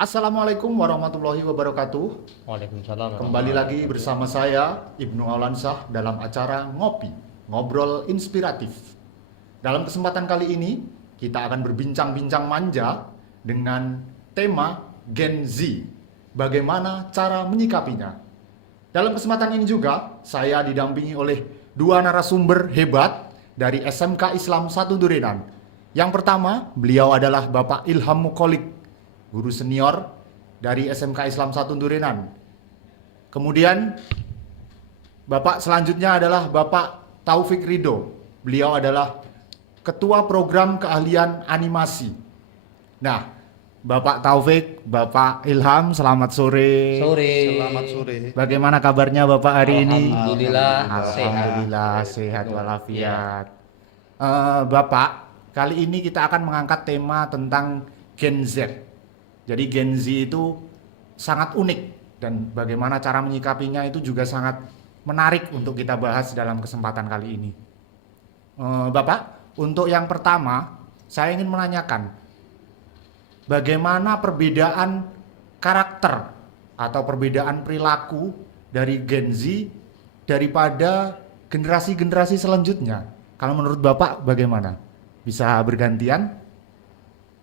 Assalamualaikum warahmatullahi wabarakatuh. Waalaikumsalam Kembali warahmatullahi lagi wabarakatuh. bersama saya Ibnu Aulansyah dalam acara Ngopi, Ngobrol Inspiratif. Dalam kesempatan kali ini kita akan berbincang-bincang manja dengan tema Gen Z. Bagaimana cara menyikapinya? Dalam kesempatan ini juga saya didampingi oleh dua narasumber hebat dari SMK Islam 1 Durenan. Yang pertama, beliau adalah Bapak Ilham Mukolik, guru senior dari SMK Islam 1 Durenan. Kemudian Bapak selanjutnya adalah Bapak Taufik Ridho. Beliau adalah Ketua Program Keahlian Animasi. Nah, Bapak Taufik, Bapak Ilham, selamat sore. Sore. Selamat sore. Bagaimana kabarnya Bapak hari ini? Alhamdulillah sehat. Alhamdulillah sehat walafiat. Bapak, kali ini kita akan mengangkat tema tentang Gen Z. Jadi Gen Z itu sangat unik dan bagaimana cara menyikapinya itu juga sangat menarik untuk kita bahas dalam kesempatan kali ini. Bapak, untuk yang pertama, saya ingin menanyakan bagaimana perbedaan karakter atau perbedaan perilaku dari Gen Z daripada generasi-generasi selanjutnya. Kalau menurut Bapak bagaimana? Bisa bergantian?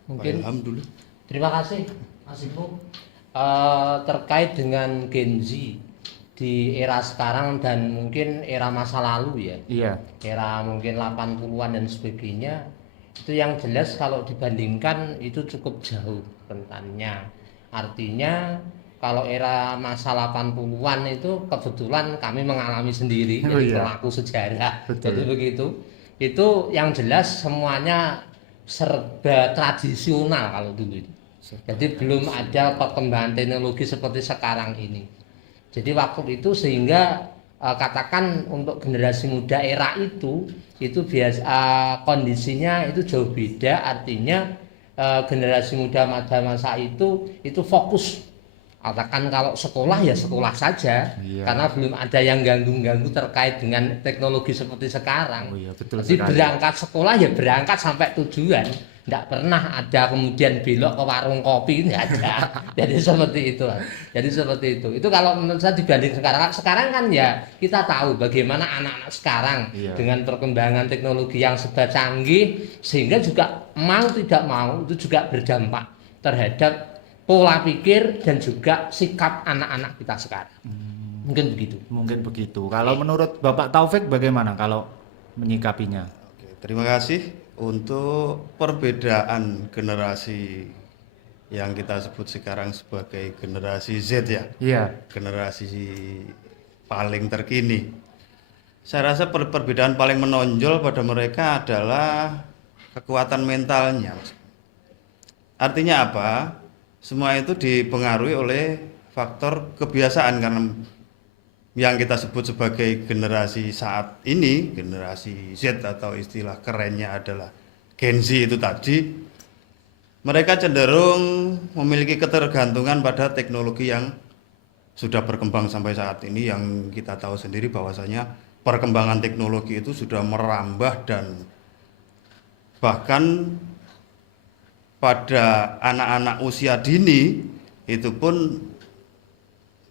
Mungkin Alhamdulillah. terima kasih Mas Ibu. Terkait dengan Gen Z di era sekarang dan mungkin era masa lalu ya. Iya. Era mungkin 80-an dan sebagainya. Itu yang jelas kalau dibandingkan itu cukup jauh rentannya. Artinya kalau era masa 80-an itu kebetulan kami mengalami sendiri, Oh, jadi iya. pelaku sejarah. Betul. Jadi begitu. Itu yang jelas semuanya serba tradisional kalau dulu itu. Jadi belum ada perkembangan teknologi seperti sekarang ini. Jadi waktu itu sehingga katakan untuk generasi muda era itu biasa kondisinya itu jauh beda. Artinya generasi muda pada masa itu fokus. Katakan kalau sekolah ya sekolah saja, Iya. karena belum ada yang ganggu-ganggu terkait dengan teknologi seperti sekarang. Oh iya, betul Jadi sekali. berangkat sekolah ya berangkat sampai tujuan, tidak pernah ada kemudian belok ke warung kopi, tidak ada. Jadi seperti itu. Jadi seperti itu. Itu kalau menurut saya dibanding sekarang kan ya kita tahu bagaimana anak-anak sekarang Iya. dengan perkembangan teknologi yang serba canggih, sehingga juga mau tidak mau itu juga berdampak terhadap pola pikir dan juga sikap anak-anak kita sekarang. Mungkin begitu. Mungkin begitu. Kalau menurut Bapak Taufik bagaimana kalau menyikapinya? Oke, terima kasih untuk perbedaan generasi yang kita sebut sekarang sebagai generasi Z ya. Iya. Generasi paling terkini. Saya rasa perbedaan paling menonjol pada mereka adalah kekuatan mentalnya. Artinya apa? Semua itu dipengaruhi oleh faktor kebiasaan, karena yang kita sebut sebagai generasi saat ini, generasi Z atau istilah kerennya adalah Gen Z itu tadi, mereka cenderung memiliki ketergantungan pada teknologi yang sudah berkembang sampai saat ini, yang kita tahu sendiri bahwasanya perkembangan teknologi itu sudah merambah dan bahkan pada anak-anak usia dini itu pun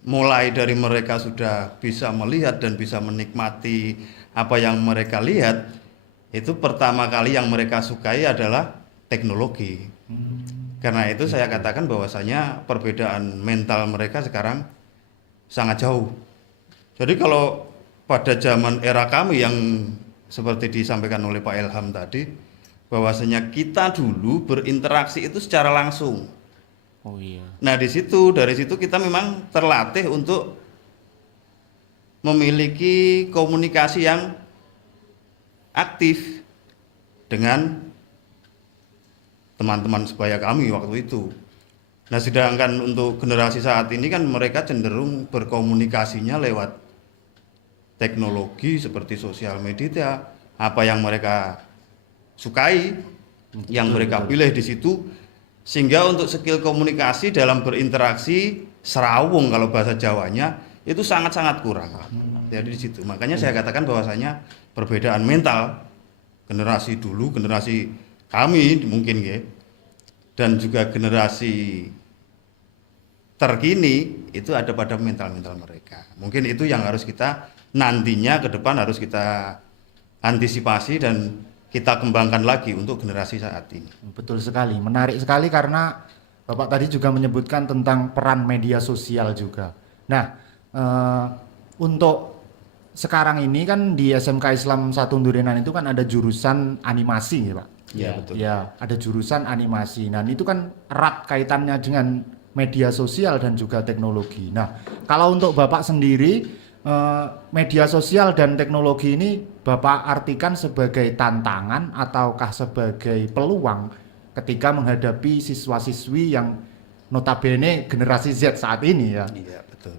mulai dari mereka sudah bisa melihat dan bisa menikmati apa yang mereka lihat, itu pertama kali yang mereka sukai adalah teknologi. Karena itu saya katakan bahwasanya perbedaan mental mereka sekarang sangat jauh. Jadi kalau pada zaman era kami yang seperti disampaikan oleh Pak Ilham tadi, bahwasanya kita dulu berinteraksi itu secara langsung. Oh iya. Nah, dari situ kita memang terlatih untuk memiliki komunikasi yang aktif dengan teman-teman sebaya kami waktu itu. Nah, sedangkan untuk generasi saat ini kan mereka cenderung berkomunikasinya lewat teknologi seperti sosial media, apa yang mereka sukai, yang mereka pilih di situ, sehingga untuk skill komunikasi dalam berinteraksi serawung kalau bahasa Jawanya itu sangat-sangat kurang. Jadi di situ. Makanya saya katakan bahwasanya perbedaan mental generasi dulu, generasi kami mungkin ya, dan juga generasi terkini itu ada pada mental-mental mereka. Mungkin itu yang harus kita nantinya ke depan harus kita antisipasi dan kita kembangkan lagi untuk generasi saat ini. Betul sekali, menarik sekali karena Bapak tadi juga menyebutkan tentang peran media sosial juga. Nah, untuk sekarang ini kan di SMK Islam 1 Durenan itu kan ada jurusan animasi ya Pak? Iya betul. Ya, ada jurusan animasi. Nah, itu kan erat kaitannya dengan media sosial dan juga teknologi. Nah, kalau untuk Bapak sendiri, media sosial dan teknologi ini Bapak artikan sebagai tantangan ataukah sebagai peluang ketika menghadapi siswa-siswi yang notabene generasi Z saat ini ya? Iya betul.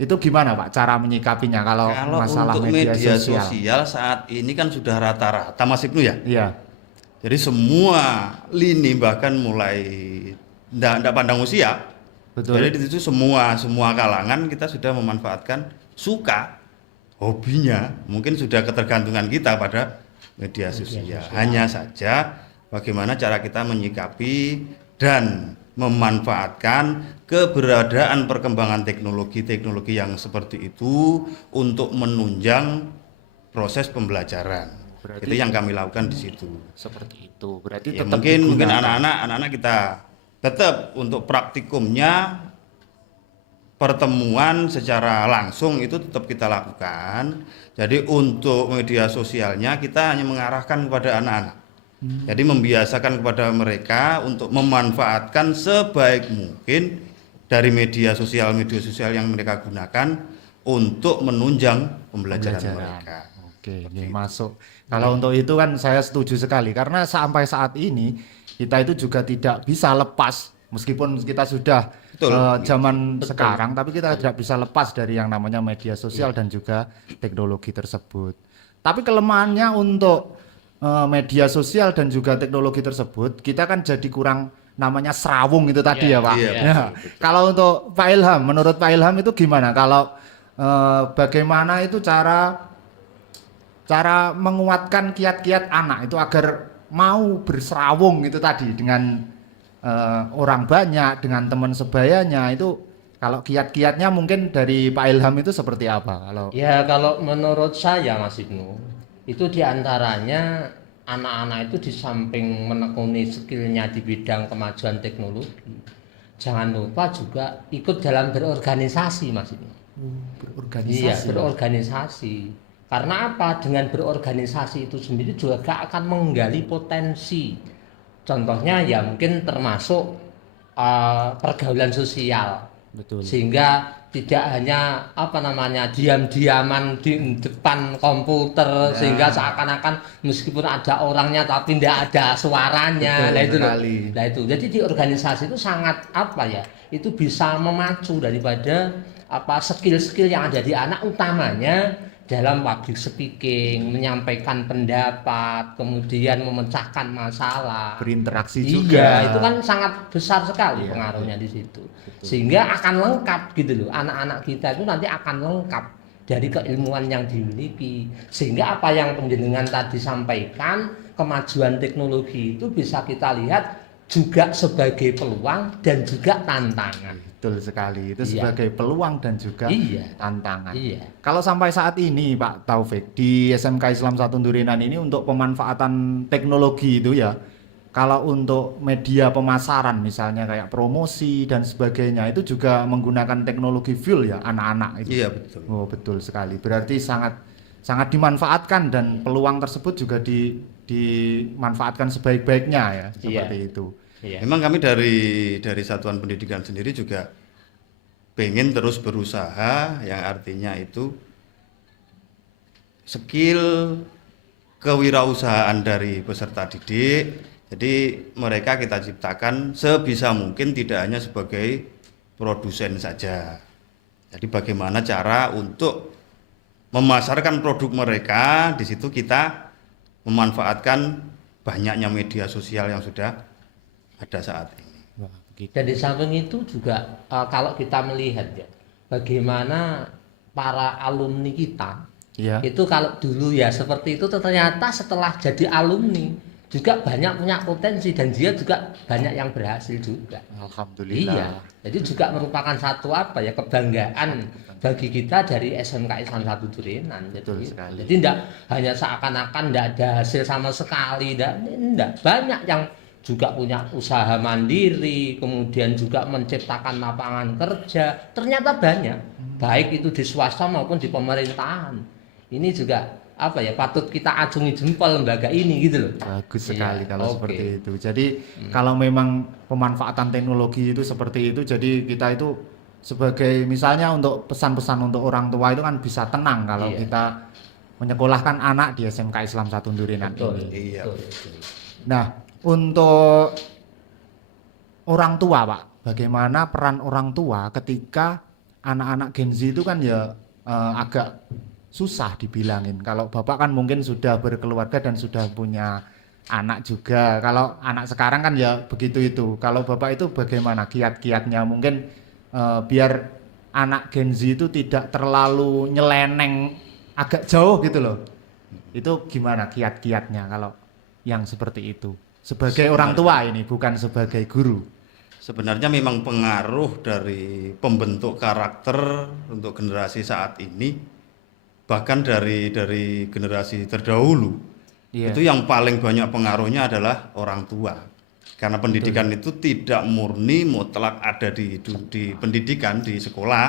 Itu gimana Pak cara menyikapinya kalau masalah untuk media sosial saat ini kan sudah rata-rata Mas Ibnu ya? Iya. Jadi semua lini bahkan mulai enggak pandang usia. Betul. Jadi di situ semua kalangan kita sudah memanfaatkan suka hobinya, mungkin sudah ketergantungan kita pada media sosial. Hanya saja bagaimana cara kita menyikapi dan memanfaatkan keberadaan perkembangan teknologi yang seperti itu untuk menunjang proses pembelajaran. Berarti itu yang kami lakukan di situ. Seperti itu. Berarti Ya, tetap mungkin digunakan. anak-anak kita tetap untuk praktikumnya pertemuan secara langsung itu tetap kita lakukan. Jadi untuk media sosialnya kita hanya mengarahkan kepada anak-anak. Jadi membiasakan kepada mereka untuk memanfaatkan sebaik mungkin dari media sosial yang mereka gunakan untuk menunjang pembelajaran mereka. Oke, ini masuk. Kalau untuk itu kan saya setuju sekali karena sampai saat ini kita itu juga tidak bisa lepas meskipun kita sudah zaman sekarang, tapi kita tidak bisa lepas dari yang namanya media sosial dan juga teknologi tersebut. Tapi kelemahannya untuk media sosial dan juga teknologi tersebut, kita kan jadi kurang namanya serawung itu tadi ya Pak. Iya, Ya. Kalau untuk Pak Ilham, menurut Pak Ilham itu gimana? Kalau bagaimana itu cara menguatkan kiat-kiat anak itu agar mau berserawung itu tadi dengan orang banyak, dengan teman sebayanya itu, kalau kiat-kiatnya mungkin dari Pak Ilham itu seperti apa? Kalau menurut saya Mas Ibnu, itu diantaranya anak-anak itu di samping menekuni skillnya di bidang kemajuan teknologi, jangan lupa juga ikut dalam berorganisasi Mas Ibnu. Berorganisasi. Iya, berorganisasi. Karena apa? Dengan berorganisasi itu sendiri juga akan menggali potensi. Contohnya ya mungkin termasuk pergaulan sosial. Betul. Sehingga tidak hanya diam-diaman di depan komputer, sehingga seakan-akan meskipun ada orangnya tapi tidak ada suaranya. Nah itu jadi di organisasi itu sangat itu bisa memacu daripada skill-skill yang ada di anak, utamanya dalam public speaking, menyampaikan pendapat, kemudian memecahkan masalah, berinteraksi juga. Iya, itu kan sangat besar sekali pengaruhnya di situ. Betul. Sehingga akan lengkap gitu loh. Anak-anak kita itu nanti akan lengkap dari keilmuan yang dimiliki. Sehingga apa yang penjenengan tadi sampaikan, kemajuan teknologi itu bisa kita lihat juga sebagai peluang dan juga tantangan. Betul sekali, itu sebagai peluang dan juga tantangan. Kalau sampai saat ini Pak Taufik di SMK Islam 1 Durenan ini untuk pemanfaatan teknologi itu ya, kalau untuk media pemasaran misalnya kayak promosi dan sebagainya itu juga menggunakan teknologi fuel ya anak-anak itu. Iya betul. Oh betul sekali, berarti sangat dimanfaatkan dan peluang tersebut juga dimanfaatkan sebaik-baiknya ya, seperti itu. Iya. Memang kami dari satuan pendidikan sendiri juga pengen terus berusaha, yang artinya itu skill kewirausahaan dari peserta didik. Jadi mereka kita ciptakan sebisa mungkin tidak hanya sebagai produsen saja. Jadi bagaimana cara untuk memasarkan produk mereka, di situ kita memanfaatkan banyaknya media sosial yang sudah ada saat ini. Dan di samping itu juga kalau kita melihat ya, bagaimana para alumni kita itu kalau dulu ya seperti itu, ternyata setelah jadi alumni juga banyak punya potensi dan dia juga banyak yang berhasil juga. Alhamdulillah. Iya, jadi juga merupakan satu apa ya kebanggaan bagi kita dari SMK Islam 1 Durenan. Betul Jadi, sekali. jadi tidak hanya seakan-akan tidak ada hasil sama sekali, tidak. Banyak yang juga punya usaha mandiri, kemudian juga menciptakan lapangan kerja. Ternyata banyak, baik itu di swasta maupun di pemerintahan. Ini juga apa ya patut kita acungi jempol lembaga ini gitu loh. Bagus Iya, sekali kalau oke. seperti itu. Jadi kalau memang pemanfaatan teknologi itu seperti itu, jadi kita itu sebagai misalnya untuk pesan-pesan untuk orang tua itu kan bisa tenang kalau Iya. kita menyekolahkan anak di SMK Islam 1 Durenan Betul. ini. Iya. Betul. Nah, untuk orang tua, Pak, bagaimana peran orang tua ketika anak-anak Gen Z itu kan ya agak susah dibilangin. Kalau Bapak kan mungkin sudah berkeluarga dan sudah punya anak juga. Kalau anak sekarang kan ya begitu itu. Kalau Bapak itu bagaimana kiat-kiatnya mungkin biar anak Gen Z itu tidak terlalu nyeleneng agak jauh gitu loh. Itu gimana kiat-kiatnya kalau yang seperti itu? Sebagai orang tua ini bukan sebagai guru. Sebenarnya memang pengaruh dari pembentuk karakter untuk generasi saat ini, bahkan dari generasi terdahulu. Iya. Itu yang paling banyak pengaruhnya adalah orang tua. Karena pendidikan itu tidak murni mutlak ada di pendidikan di sekolah,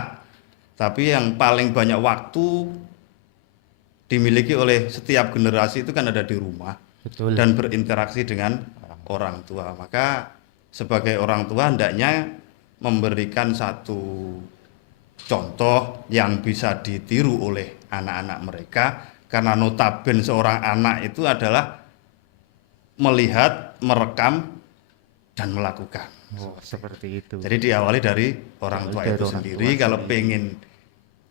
tapi yang paling banyak waktu dimiliki oleh setiap generasi itu kan ada di rumah. Betul. Dan berinteraksi dengan orang tua. Maka sebagai orang tua hendaknya memberikan satu contoh yang bisa ditiru oleh anak-anak mereka, karena notabene seorang anak itu adalah melihat, merekam, dan melakukan. Oh, seperti itu. Jadi diawali dari orang tua Dari itu orang sendiri. tua Kalau sendiri. pengen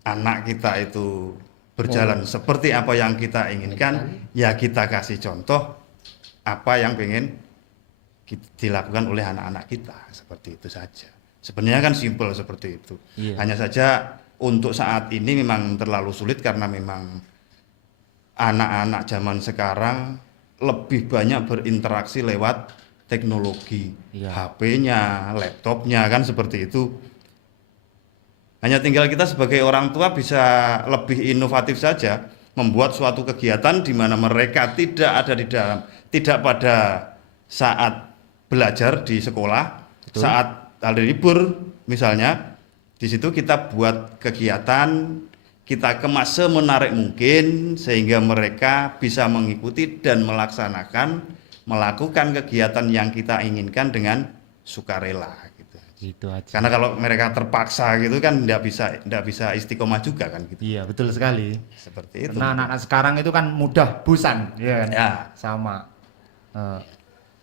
anak kita itu berjalan seperti apa yang kita inginkan, ya kita kasih contoh apa yang pengen dilakukan oleh anak-anak kita. Seperti itu saja. Sebenarnya kan simpel seperti itu. Iya. Hanya saja untuk saat ini memang terlalu sulit karena memang anak-anak zaman sekarang lebih banyak berinteraksi lewat teknologi, Iya. HP-nya, laptopnya kan seperti itu. Hanya tinggal kita sebagai orang tua bisa lebih inovatif saja, membuat suatu kegiatan di mana mereka tidak ada di dalam, tidak pada saat belajar di sekolah, Betul. saat hari libur misalnya, di situ kita buat kegiatan, kita kemas semenarik mungkin sehingga mereka bisa mengikuti dan melakukan kegiatan yang kita inginkan dengan sukarela gitu. Gitu aja. Karena kalau mereka terpaksa gitu kan tidak bisa istiqomah juga kan gitu. Iya, betul sekali. Seperti itu. Karena anak-anak sekarang itu kan mudah bosan, ya kan? Ya. Sama.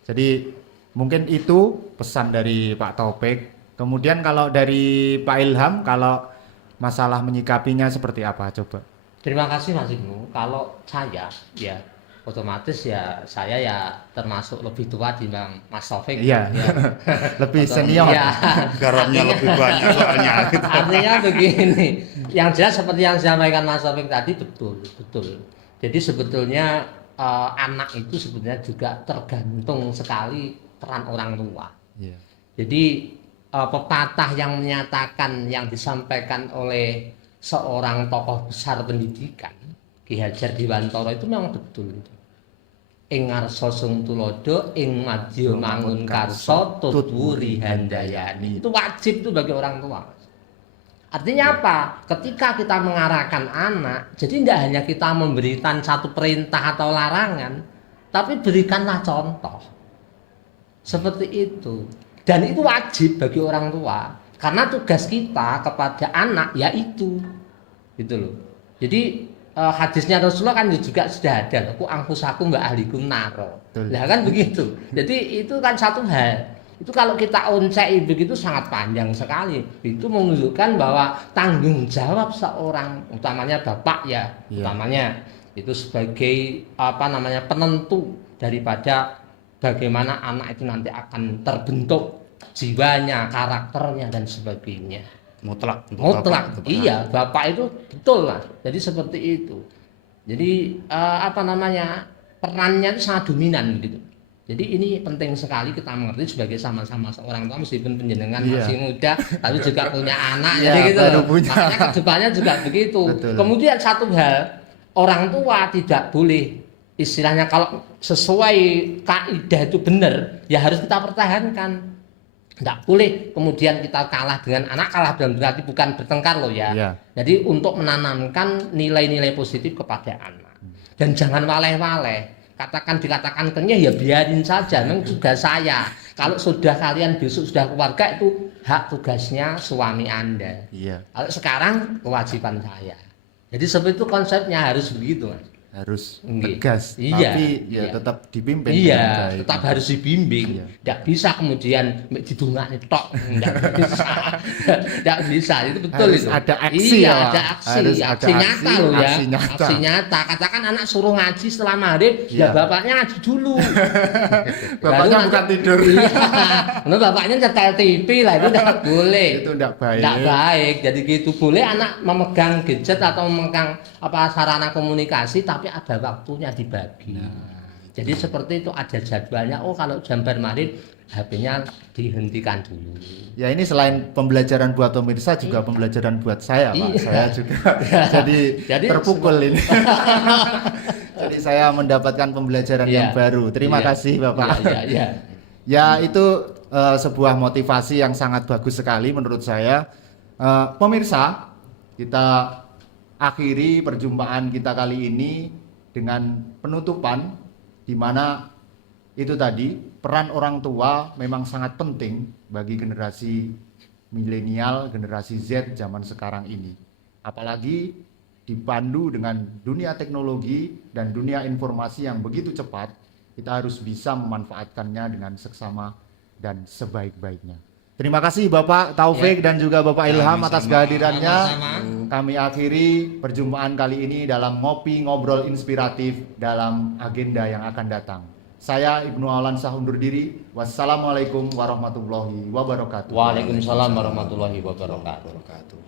Jadi mungkin itu pesan dari Pak Taufik. Kemudian kalau dari Pak Ilham, kalau masalah menyikapinya seperti apa? Coba. Terima kasih Mas Ibnu. Kalau saya ya otomatis ya saya ya termasuk lebih tua dibanding Mas Taufik. Iya. Ya. Lebih senior. Iya. Garamnya lebih banyak soalnya gitu. Artinya begini, yang jelas seperti yang disampaikan Mas Taufik tadi betul. Jadi sebetulnya anak itu sebenarnya juga tergantung sekali peran orang tua. Iya. Jadi pepatah yang menyatakan yang disampaikan oleh seorang tokoh besar pendidikan Ki Hajar Dewantara itu memang betul. Ing ngarsa sung tulodo, ing madya mangun karsa, tutwuri handayani. Itu wajib itu bagi orang tua. Artinya apa? Ketika kita mengarahkan anak, jadi tidak hanya kita memberikan satu perintah atau larangan, tapi berikanlah contoh. Seperti itu. Dan itu wajib bagi orang tua. Karena tugas kita kepada anak yaitu gitu loh. Jadi hadisnya Rasulullah kan juga sudah ada. Aku angkusakum wa ahlikum naro. Lah kan begitu. Jadi itu kan satu hal. Itu kalau kita oncei begitu sangat panjang sekali. Itu menunjukkan bahwa tanggung jawab seorang, utamanya bapak ya, utamanya itu sebagai penentu daripada bagaimana anak itu nanti akan terbentuk jiwanya, karakternya dan sebagainya. Mutlak. Mutlak. Iya, bapak itu betul lah. Jadi seperti itu. Jadi perannya itu sangat dominan gitu. Jadi ini penting sekali kita mengerti sebagai sama-sama seorang tua, meskipun penjenengan Iya. masih muda tapi juga punya anak, Iya, jadi gitu baru loh. punya. Makanya kedepannya juga begitu. Betul. Kemudian satu hal, orang tua tidak boleh istilahnya kalau sesuai kaidah itu benar, ya harus kita pertahankan. Tidak boleh kemudian kita kalah dengan anak, kalah dalam berarti bukan bertengkar loh ya. Iya. Jadi untuk menanamkan nilai-nilai positif kepada anak. Dan jangan waleh-waleh. Dikatakan kenyeh ya biarin saja, memang tugas saya. Kalau sudah kalian besok sudah keluarga itu hak tugasnya suami Anda. Iya. Kalau sekarang kewajiban saya. Jadi seperti itu konsepnya harus begitu, Mas. Harus Nggih. tegas, Iya, tapi ya iya. tetap dipimpin dengan Iya, baik. tetap harus dibimbing. Iya. Tidak bisa kemudian didongakne tok, tidak bisa. Tidak bisa, itu betul Harus itu. ada aksi iya, ya, Pak. ada aksi, Harus ada aksi nyata aksi, loh ya. aksi nyata. Aksi nyata. Katakan anak suruh ngaji setelah maghrib, Iya. ya bapaknya ngaji dulu. Bapaknya Baru bukan tidur. Iya. Nah, bapaknya nyetel TV lah, itu tidak boleh. Itu tidak baik. Tidak baik. Jadi gitu boleh anak memegang gadget atau memegang apa sarana komunikasi, tapi ada waktunya dibagi. Jadi seperti itu ada jadwalnya. Oh kalau jam maghrib HP-nya dihentikan dulu. Ya ini selain pembelajaran buat pemirsa juga pembelajaran buat saya, Pak. Iya. Saya juga jadi terpukul ini. Jadi saya mendapatkan pembelajaran Iya. yang baru. Terima Iya. kasih, Bapak. Iya, iya. Ya itu sebuah motivasi yang sangat bagus sekali menurut saya. Pemirsa, kita akhiri perjumpaan kita kali ini dengan penutupan di mana itu tadi peran orang tua memang sangat penting bagi generasi milenial, generasi Z zaman sekarang ini. Apalagi dipandu dengan dunia teknologi dan dunia informasi yang begitu cepat, kita harus bisa memanfaatkannya dengan seksama dan sebaik-baiknya. Terima kasih Bapak Taufik dan juga Bapak Ilham atas kehadirannya. Sama-sama. Kami akhiri perjumpaan kali ini dalam ngopi ngobrol inspiratif dalam agenda yang akan datang. Saya Ibnu Aulansyah undur diri. Wassalamualaikum warahmatullahi wabarakatuh. Waalaikumsalam warahmatullahi wabarakatuh. Wabarakatuh.